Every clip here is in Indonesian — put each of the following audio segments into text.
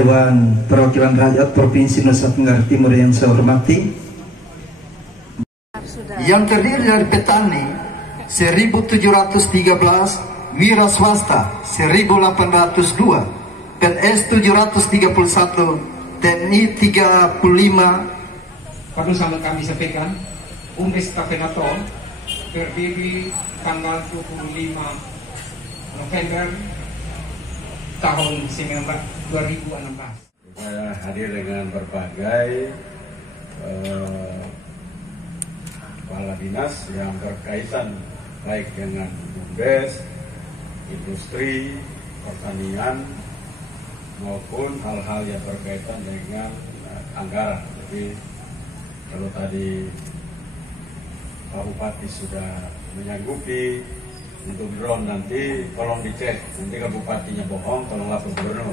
Dewan Perwakilan Rakyat Provinsi Nusa Tenggara Timur yang saya hormati, yang terdiri dari petani 1713, wira swasta 1802, PNS 731, TNI 35. Perlu sama kami sampaikan, Umbes Tavenato berdiri tanggal 25 November tahun 2016. Saya hadir dengan berbagai kepala dinas yang berkaitan baik dengan BUMDes, industri, pertanian, maupun hal-hal yang berkaitan dengan anggaran. Jadi kalau tadi Pak Bupati sudah menyanggupi untuk drone, nanti tolong dicek, nanti kalau bupatinya bohong tolong lapor gubernur.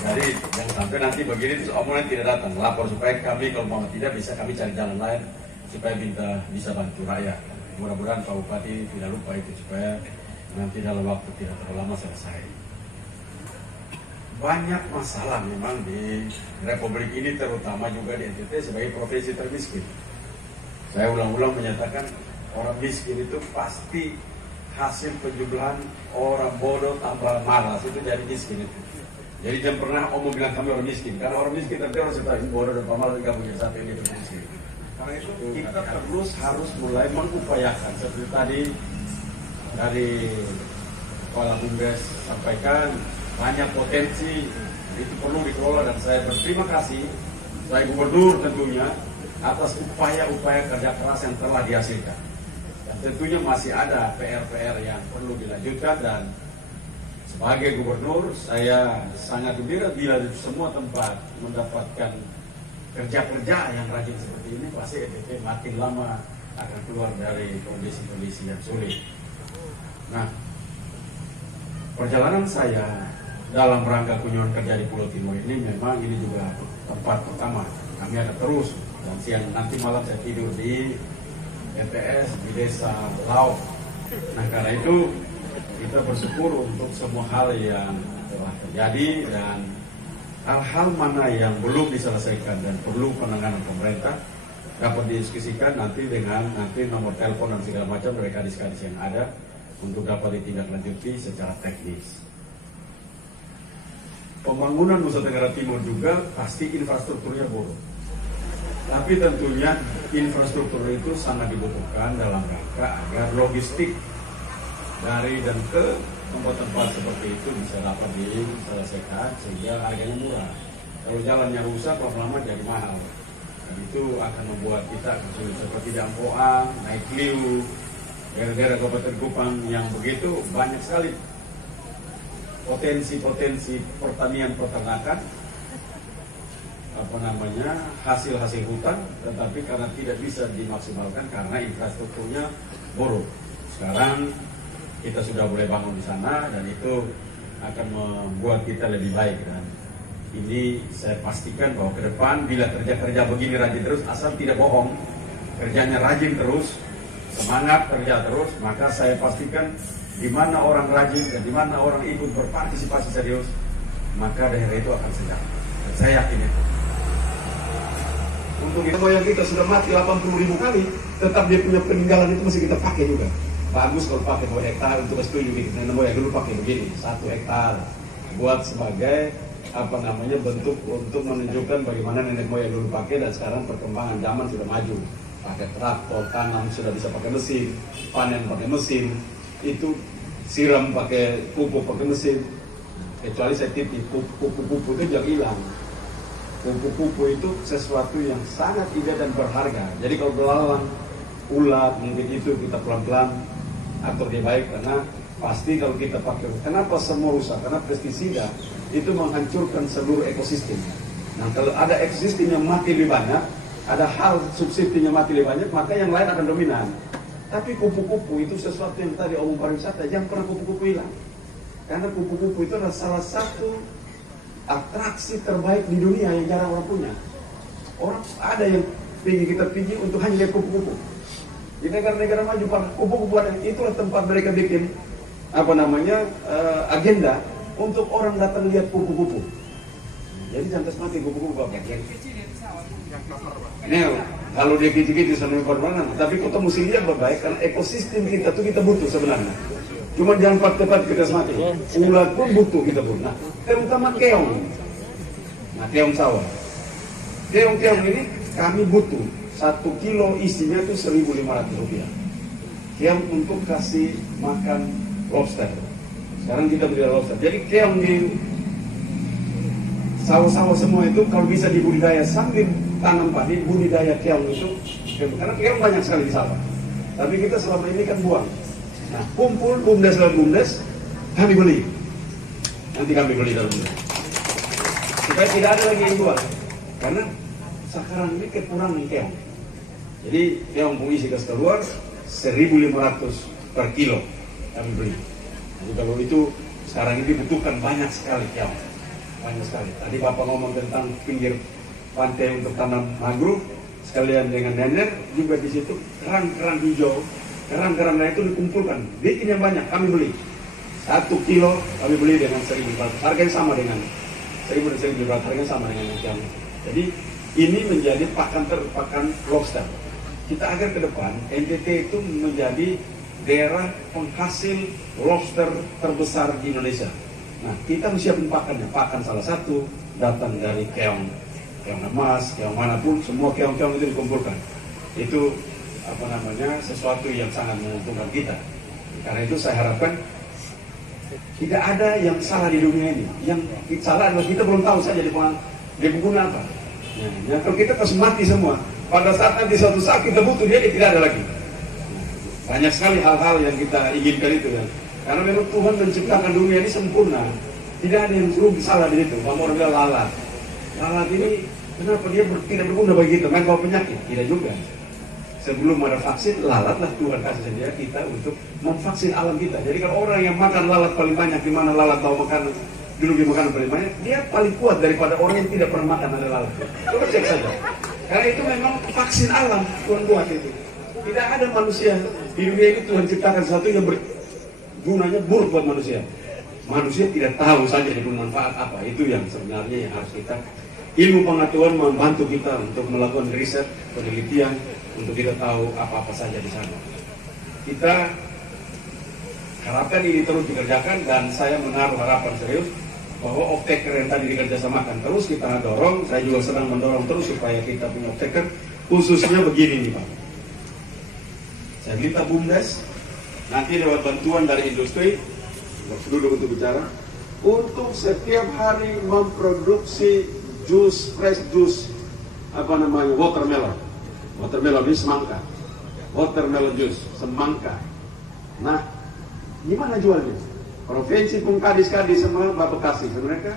Jadi jangan sampai nanti begini terus omongan tidak datang, lapor supaya kami kalau mau tidak bisa kami cari jalan lain supaya bisa bantu rakyat. Mudah-mudahan Pak Bupati tidak lupa itu supaya nanti dalam waktu tidak terlalu lama selesai. Banyak masalah memang di Republik ini, terutama juga di NTT sebagai provinsi termiskin. Saya ulang-ulang menyatakan orang miskin itu pasti hasil penjumlahan orang bodoh tambah malas, itu jadi miskin itu. Jadi jangan pernah omong bilang kami orang miskin, karena orang miskin nanti orang setelah bodoh dan pemalas juga punya satu ini miskin. Karena itu kita terus harus mulai mengupayakan seperti tadi dari Kepala Bumdes sampaikan, banyak potensi itu perlu dikelola, dan saya berterima kasih saya Gubernur tentunya atas upaya-upaya kerja keras yang telah dihasilkan. Dan tentunya masih ada PR-PR yang perlu dilanjutkan, dan sebagai Gubernur saya sangat gembira bila semua tempat mendapatkan kerja-kerja yang rajin seperti ini, pasti NTT makin lama akan keluar dari kondisi-kondisi yang sulit. Nah, perjalanan saya dalam rangka kunjungan kerja di Pulau Timur ini memang ini juga tempat pertama. Kami akan terus, dan siang nanti malam saya tidur di MPS di Desa Lauk. Nah, karena itu kita bersyukur untuk semua hal yang telah terjadi, dan hal-hal mana yang belum diselesaikan dan perlu penanganan pemerintah dapat didiskusikan nanti dengan nomor telepon dan segala macam dari kadis-kadis yang ada untuk dapat ditindaklanjuti secara teknis. Pembangunan Nusa Tenggara Timur juga pasti infrastrukturnya buruk. Tapi tentunya infrastruktur itu sangat dibutuhkan dalam rangka agar logistik dari dan ke tempat-tempat seperti itu bisa dapat diselesaikan sehingga harganya murah. Kalau jalannya rusak, lama-lama jadi mahal. Dan itu akan membuat kita kesulitan seperti Dampoang, naik Liu, daerah-daerah Kabupaten Kupang yang begitu banyak sekali potensi pertanian peternakan, hasil-hasil hutan, tetapi karena tidak bisa dimaksimalkan karena infrastrukturnya buruk. Sekarang kita sudah boleh bangun di sana, dan itu akan membuat kita lebih baik. Dan ini saya pastikan bahwa ke depan bila kerja-kerja begini rajin terus, asal tidak bohong, kerjanya rajin terus, semangat kerja terus, maka saya pastikan di mana orang rajin dan di mana orang ikut berpartisipasi serius, maka daerah itu akan sejahtera. Dan saya yakin itu. Untuk itu yang kita sudah mati 80.000 kali, tetap dia punya peninggalan itu masih kita pakai juga. Bagus kalau pakai 2 hektar untuk setuju gitu. Nenek moyang dulu pakai begini, 1 hektar buat sebagai bentuk untuk menunjukkan bagaimana nenek moyang dulu pakai, dan sekarang perkembangan zaman sudah maju. Pakai traktor, tanam sudah bisa pakai mesin, panen pakai mesin, itu siram pakai pupuk pakai mesin. Kecuali saya titip pupuk itu jangan hilang. Pupuk itu sesuatu yang sangat indah dan berharga. Jadi kalau belalang, ulat, mungkin itu kita pelan-pelan atur dia baik, karena pasti kalau kita pakai, kenapa semua rusak? Karena pestisida itu menghancurkan seluruh ekosistem. Nah, kalau ada ekosistem yang mati lebih banyak, ada hal subsistemnya mati lebih banyak, maka yang lain akan dominan. Tapi kupu-kupu itu sesuatu yang tadi omong pariwisata, jangan pernah kupu-kupu hilang. Karena kupu-kupu itu adalah salah satu atraksi terbaik di dunia yang jarang orang punya. Orang ada yang kita pergi untuk hanya lihat kupu-kupu. Di negara-negara maju, kupu-kupu itulah tempat mereka bikin agenda untuk orang datang lihat kupu-kupu. Jadi jangan mati kupu-kupu Bapak. Ini kalau dia kecil-kecil sampai korbanan, tapi kita mesti lihat baik karena ekosistem kita tuh kita butuh sebenarnya. Cuma jangan part-part kita mati. Ulat pun butuh kita pun. Nah, terutama keong. Nah, keong sawah. Keong-keong ini kami butuh 1 kilo isinya tuh Rp1.500. Keong untuk kasih makan lobster. Sekarang kita beli lobster. Jadi keong di sawah-sawah semua itu kalau bisa dibudidaya sambil tanam padi, budidaya keong itu, karena keong banyak sekali di sawah. Tapi kita selama ini kan buang. Nah, kumpul bumdes dan bumdes, kami beli. Nanti kami beli dalam bumdes. Supaya tidak ada lagi yang jual. Karena sekarang ini kekurangan keong. Jadi keong isi gas keluar 1.500 per kilo kami beli. Jadi kalau itu sekarang ini dibutuhkan banyak sekali keong. Banyak sekali. Tadi Bapak ngomong tentang pinggir pantai untuk tanam mangrove, sekalian dengan nener juga di situ kerang-kerang hijau. Kerang-kerangnya itu dikumpulkan, bikin yang banyak, kami beli 1 kilo, kami beli dengan 1.400, harganya sama dengan 1.000 dan 1.400, harganya sama dengan yang. Jadi ini menjadi pakan lobster. Kita agar ke depan NTT itu menjadi daerah penghasil lobster terbesar di Indonesia. Nah, kita menyiapkan pakannya. Pakan salah satu datang dari keong emas, keong manapun, semua keong-keong itu dikumpulkan. Itu sesuatu yang sangat menguntungkan kita. Karena itu saya harapkan tidak ada yang salah di dunia ini. Yang salah adalah kita belum tahu saja dia berguna apa. Nah, kalau kita harus mati semua, pada saat nanti suatu saat kita butuh dia tidak ada lagi. Banyak sekali hal-hal yang kita inginkan itu kan. Karena memang Tuhan menciptakan dunia ini sempurna. Tidak ada yang salah di situ. Orang bilang lalat. Lalat ini kenapa dia tidak berguna bagi kita? Main bawa penyakit? Tidak juga. Sebelum ada vaksin, lalatlah Tuhan kasih sedia kita untuk memvaksin alam kita. Jadi kalau orang yang makan lalat paling banyak, di mana lalat tahu makanan, dulu di makanan paling banyak, dia paling kuat daripada orang yang tidak pernah makan ada lalat. Coba cek saja. Karena itu memang vaksin alam Tuhan buat itu. Tidak ada manusia di dunia ini Tuhan ciptakan sesuatu yang gunanya buruk buat manusia. Manusia tidak tahu saja dia bermanfaat apa. Itu yang sebenarnya yang harus kita, ilmu pengetahuan membantu kita untuk melakukan riset, penelitian, untuk kita tahu apa-apa saja di sana. Kita harapkan ini terus dikerjakan dan saya menaruh harapan serius bahwa off-taker yang tadi dikerjasamakan terus kita dorong. Saya juga sedang mendorong terus supaya kita punya off-taker, khususnya begini nih Pak. Saya minta BUMDes nanti lewat bantuan dari industri, duduk untuk bicara, untuk setiap hari memproduksi fresh juice watermelon. Watermelon ini semangka. Watermelon juice, semangka. Nah, gimana jualnya? Provinsi pun kadis-kadis semua Bapak kasih ke mereka.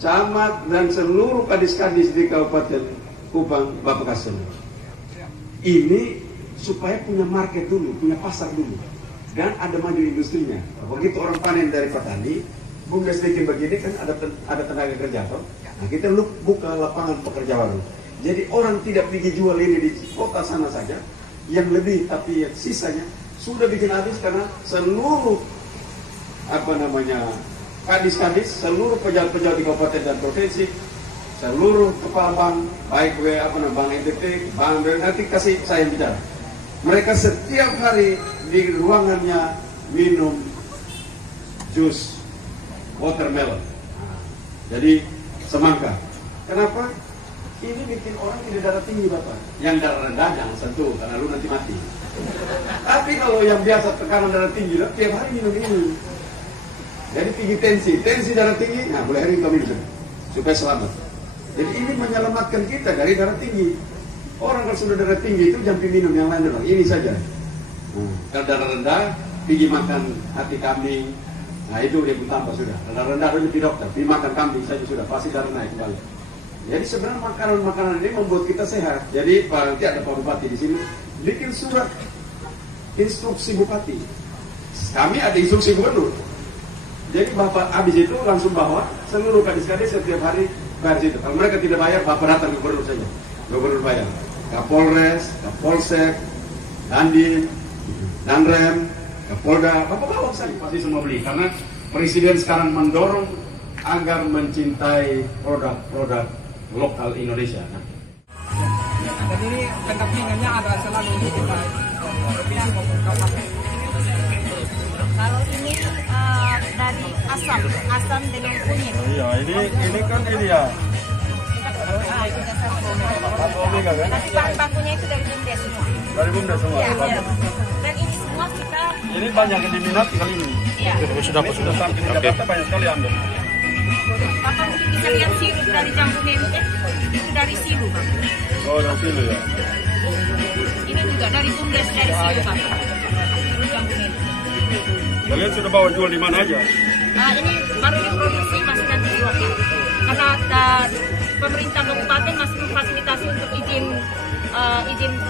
Camat dan seluruh kadis-kadis di Kabupaten Kupang Bapak kasih. Ini supaya punya market dulu, punya pasar dulu. Dan ada maju industrinya. Begitu orang panen dari petani, BUMDes bikin begini kan ada tenaga kerja toh. Nah, kita buka lapangan pekerjaan. Jadi orang tidak pergi jual ini di kota sana saja, yang lebih tapi yang sisanya sudah bikin habis karena seluruh kadis-kadis, seluruh pejabat-pejabat di kabupaten dan provinsi, seluruh kepala bank, baik bank NTT, bank nanti kasih saya bicara. Mereka setiap hari di ruangannya minum jus watermelon. Jadi semangka. Kenapa? Ini bikin orang tidak darah tinggi Bapak. Yang darah rendah jangan sentuh karena lu nanti mati. Tapi kalau yang biasa tekanan darah tinggi, tiap hari minum ini. Jadi tinggi tensi darah tinggi, nah boleh hari kita minum supaya selamat. Jadi ini menyelamatkan kita dari darah tinggi. Orang kalau sudah darah tinggi itu jangan minum yang lain dulu. Ini saja. Kalau darah rendah, tinggi makan hati kambing. Nah itu dia pun tambah sudah. Darah rendah harus di dokter. Pergi makan kambing saja sudah pasti darah naik kembali. Jadi sebenarnya makanan-makanan ini membuat kita sehat. Jadi nanti ada Pak Bupati di sini bikin surat instruksi Bupati. Kami ada instruksi Gubernur. Jadi Bapak habis itu langsung bawa seluruh kadis-kadis setiap hari bayar situ. Kalau mereka tidak bayar, Bapak datang ke Gubernur saja. Gubernur bayar. Kapolres, Kapolsek, Dandim, Danrem, Kapolda, Bapak bawa saja pasti semua beli. Karena Presiden sekarang mendorong agar mencintai produk-produk lokal Indonesia. Dan ini pendampingannya ada selalu kita provinsi maupun kabupaten. Kalau ini dari asam dengan kunyit. Iya, ini kan ini ya. Itu dasar Omega kan? tapi bahan bakunya itu dari Bumdes semua. Dari Bumdes semua. Iya, iya. Dan ini semua kita Ini banyak yang diminati kali ini. iya. Sudah sampai di Jakarta banyak sekali ambil. Bapak mungkin bisa lihat sirup dari jambu mente itu dari silu, Bang. Oh, dari sini ya. Ini juga dari Bumdes dari silu, Bang. Sirup jambu mente. Kalian sudah bawa jual di mana aja? Ini baru diproduksi masih nanti dilokal. Karena pemerintah kabupaten masih memfasilitasi untuk izin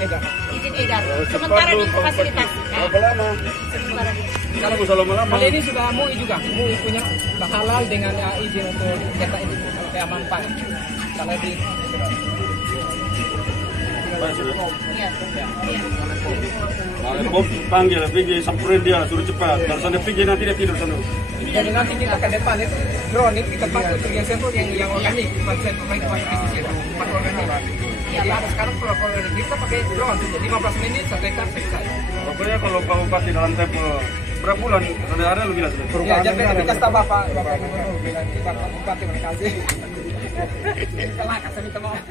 edar. Sementara difasilitasi. Berapa lama? Sementara di. Kalau bisa lama-lama. Kali ini sudah MUI juga, MUI punya halal dengan izin untuk cetak ini keamanan pangan. Kalau di Baik, sudah. Iya. Iya. Nah, Bob panggil, pergi samperin dia, suruh cepat. Kalau sana pergi nanti dia tidur sana. Jadi nanti kita ke depan itu drone itu kita pakai untuk yang sensor yang organik, konsep baik pesisir, bukan organik. Ya, ada sekarang kalau organik kita pakai drone, jadi 15 menit 1 hektar selesai. Pokoknya kalau Pak Bupati dalam tempo berapa bulan, ada lebih lah sudah. Ya, jadi kita tahu Bapak Gubernur bilang kita Pak Bupati makasih. Kelak, saya minta maaf.